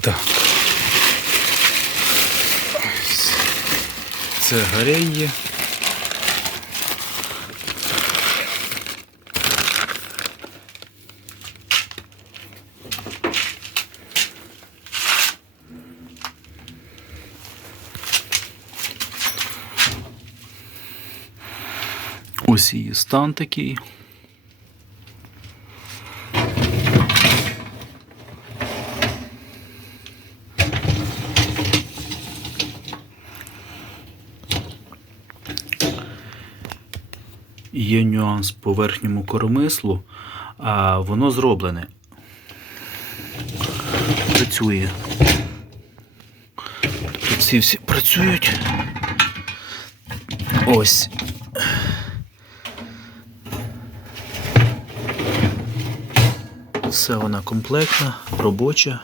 Так. Це гареє. Ось її стан такий. Є нюанс по верхньому коромислу, а воно зроблене. Працює. Тобто ці всі працюють. Ось. Все вона комплектна, робоча.